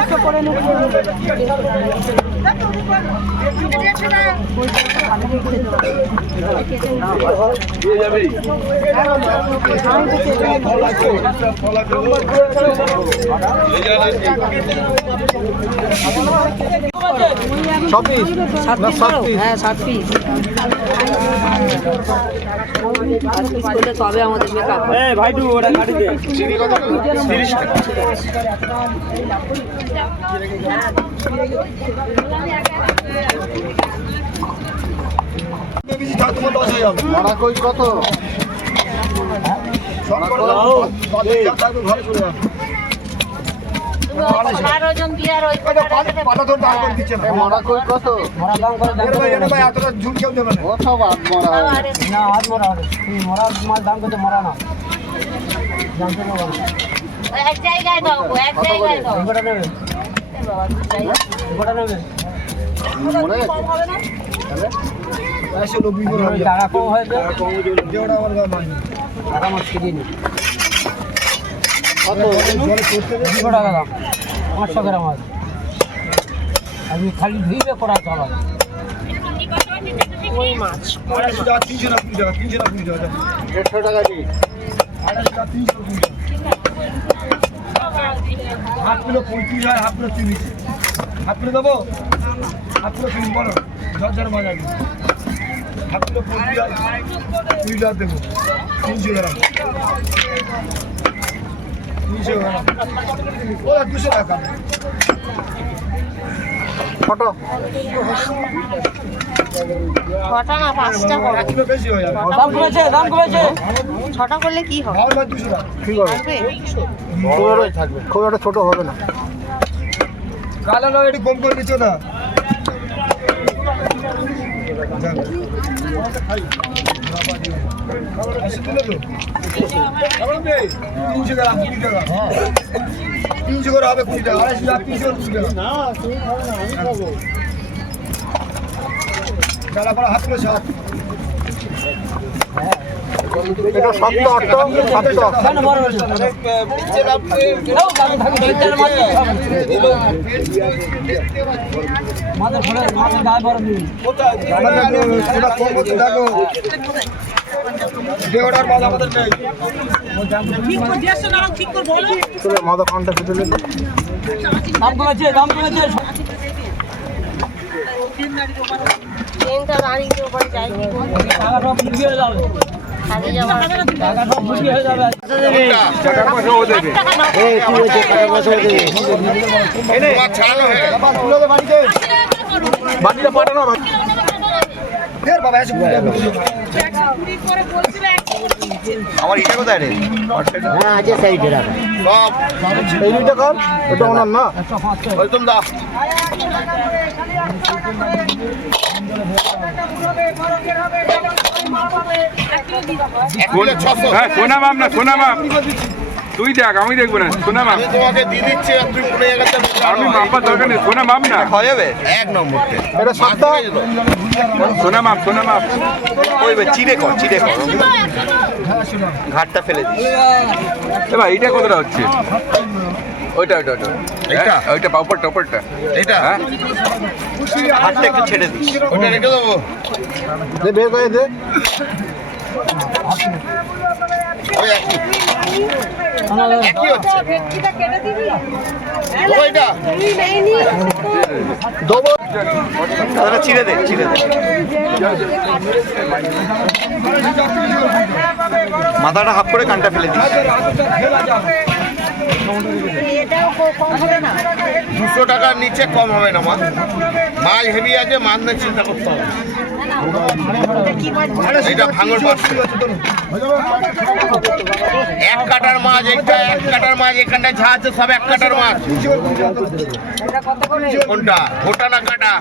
দে। পেটি চারটে ছ পিস না সাত পিস হ্যাঁ ষাট পিস করলে তবে আমাদের মেকআপ চিনি কত? তিরিশ টাকা। তোমার দশ হয়ে যাবে মারা কই কত ঘরে চলে যাবে পাতা দাম করে না মারা কই কত ভাই এতটা ঝুল কেউ দেবে না কত বাদ মারা এক জায়গায় দাও এক জায়গায় দাও। মরে গেছে একশো নব্বই করে হবে টাকা কম হয়েছে দেওয়াটা আমার গায়ে মাইনে কত পাঁচশো গ্রাম আছে আমি খালি ধুইবে করা চলা আড়াইশো টাকা তিনশো টাকা তিনশো টাকা। আড়াইশো টাকা তিনশো কুড়ি টাকা হাফ কিলো পঁয়ত্রিশ হয় হাফ কিলো তিরিশ। হাফ কিলো দেবো? হাফ কিলো তিরিশ, বলো। ঝর ঝর মাছ আসবে হাফ কিলো পঁয়ত্রিশ হয় কুড়ি টাকা দেবো। তিনশো গ্রাম তিনশো গ্রাম ও দুশো টাকা। ফটো। ছটা না পাঁচটা করো দাম কমেছে দাম কমেছে। ছটা করলে কি হবে? ঠিক থাকবে? খুব একটা ছোট হবে না। কালো না একটু কম করে দিচ্ছ না? তিনশো করে হবে কুড়ি টাকা। আড়াইশো টাকা তিনশো টাকা এটা মাথা কানটা ফেটে নেবে দাম কমেছে দাম কমেছে। ট্রেনটা দাঁড়িয়ে হয়ে গেছে বাড়িতে পাঠানো বাবা আমার এটা কোথায় রে? হ্যাঁ আছে সাইডে রাখা। সব। এই দুইটা কর এটা ওনার না? ওই তুমি দাও এক কিলো হ্যাঁ সোনা মাপ না সোনা মাপ তুই দেখ আমি দেখব না। সোনা মাপ তোমাকে দিয়ে দিচ্ছি আর তুমি পড়ে গেছে আমি মাপার দরকার নেই সোনা মাপ না। হয়ে যাবে? এক নম্বর এটা সাতটা সোনা মাপ সোনা মাপ ওই চিড়ে কর চিড়ে কর। ঘাটটা ফেলে দিস। এবার এইটা কতটা হচ্ছে? ওইটা ওইটা ওইটা। এইটা? হ্যাঁ, ওইটা পাপড়টা ওপরটা এটা হ্যাঁ। ঘাটটা একটু ছেড়ে দিস। ওটা রেখে দেবো। দে বের করে দে। ওই একই। একই হচ্ছে ওইটা দেবো। ওটা ছিঁড়ে দে ছিঁড়ে দে। মাথাটা হাফ করে কানটা ফেলে দিস। দুশো টাকার নিচে কম হবে না মাছ মাছ হেভি আছে মাছ নিয়ে চিন্তা করতে হবে। এক কাটার মাছ এইটা, এক কাটার মাছ এখানটায় যা আছে সব এক কাটার মাছ। কোনটা? গোটা না কাটা।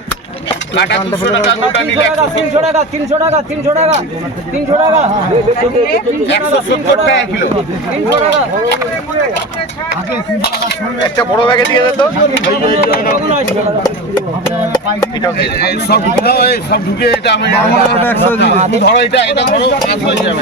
কাটা দুশো টাকা গোটা নিলে তিনশো টাকা তিনশো টাকা তিনশো টাকা তিনশো টাকা একশো সত্তর টাকা কিলো। তিনশো টাকা। একটা বড় ব্যাগে দিয়ে দে তো। এটাও দিয়ে দে। এই সব ঢুকে দাও সব ঢুকে এটা আমি ধরো এটা এটা ধরো মাছ হয়ে যাবে।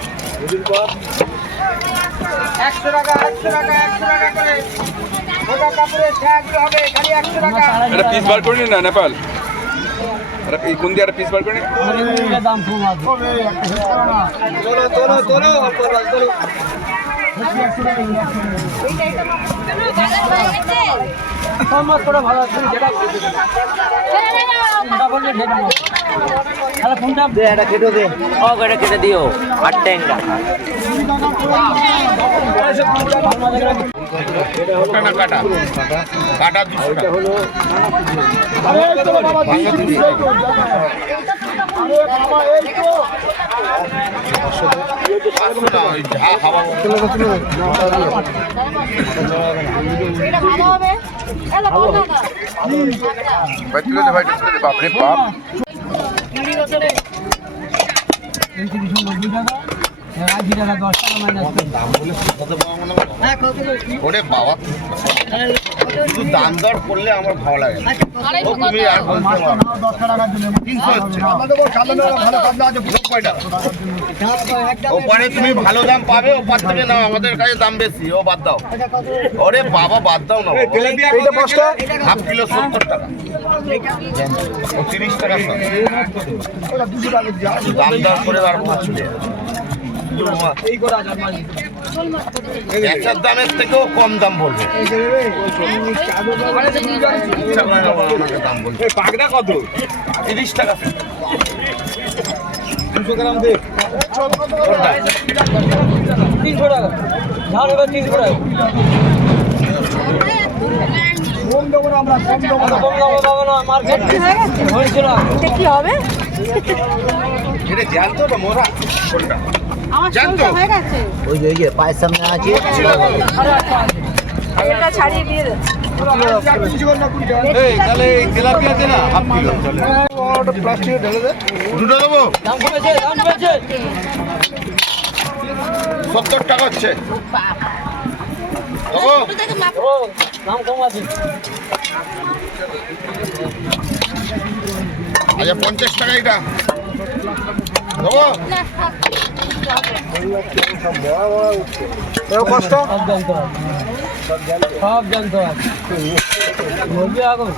একশো টাকা একশো টাকা একশো টাকা করে। গোটা কাপড়ের ট্যাগ হবে খালি একশো টাকা। একটা পিস বার করে না নেপাল? এই কোন দিয়ে পিস বার করে দাম কম আছে তোলো তোলো। তোলো অল্প ভালো আছে যেটা। তাহলে কেটে দে ও কেটে দিও আর ট্যাংটা গোটা না কাটা। কাটা দুশো টাকা। বাপরে বাপ। ওরে বাবা শুধু দাম দর করলে আমার ভালো লাগে। তুমি আর বলতে? ওপারে তুমি ভালো দাম পাবে ওপার থেকে নাও আমাদের কাছে দাম বেশি ও বাদ দাও ওরে বাবা বাদ দাও না হাফ কিলো সত্তর টাকা ও তিরিশ টাকা। দাম দর করে আর মাছ একটার দামের থেকেও কম দাম বলবে। দাম বলবে পাগড়া কত? তিরিশ টাকা দুশো গ্রাম দে। তিনশো টাকা। এবার তিনশো টাকা। কম দেবো না আমরা কম দেবো না। কম দামে পাবো না মার্কেট হয়েছিল কি হবে? এটা জানতো না মোরা? কোনটা? জানতো? ওই যে ওই যে পায়ের সামনে আছে। এটা ছাড়িয়ে দিয়ে সত্তর টাকা হচ্ছে। আচ্ছা পঞ্চাশ টাকা এটা। সব জানতে হবে। নদী এখন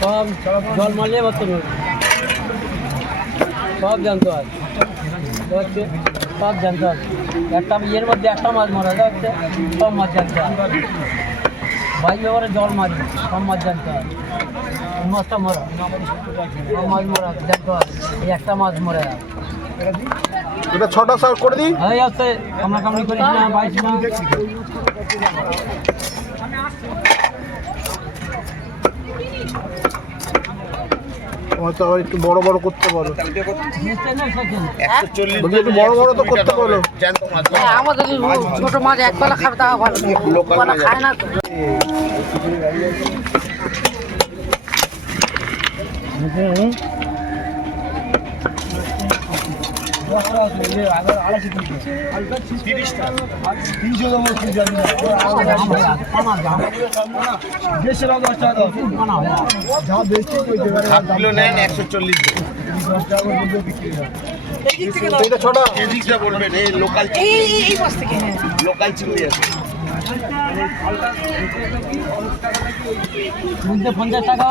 সব জল মারলে মাত্র সব জানতে হবে সব জানতে হবে একটা ইয়ের মধ্যে একটা মাছ মারা যাচ্ছে সব মাছ জানতে হবে বাইক ব্যবহারে জল মারি সব মাছ জানতে হবে মাছটা মরা মাছ মরা জানতে হবে একটা মাছ মরে যায় এটা ছটা সার করে দিই। এই আছে। আমরা কামড়ি করিস না বাইশ না আমার তো আবার একটু বড় বড় করতে বলো। একটু বড় বড় তো করতে বলো। মাছ আমাদের ছোট মাছ একবেলা খাবে তা ভালো খায় না লোকাল লোকাল চিংড়ি আছে। পঞ্চাশ টাকা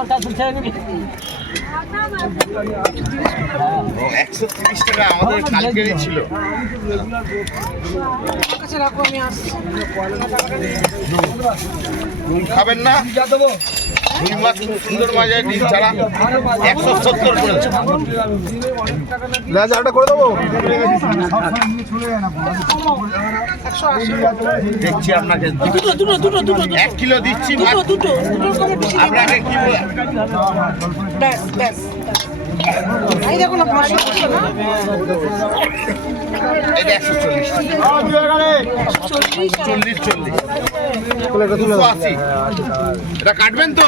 একশো তিরিশ টাকা আমাদের কালকেরই ছিল। খাবেন না? যা দেবো রুই মাছ খুব সুন্দর মাছ ডিম ছাড়া একশো সত্তর করেছে। লেজারটা করে দেবো? দেখছি আপনাকে। দুটো দুটো দুটো দুটো এক কিলো দিচ্ছি দুটো দুটো আপনাকে কি বলে? এটা একশো চল্লিশ। চল্লিশ চল্লিশ এটা কাটবেন তো?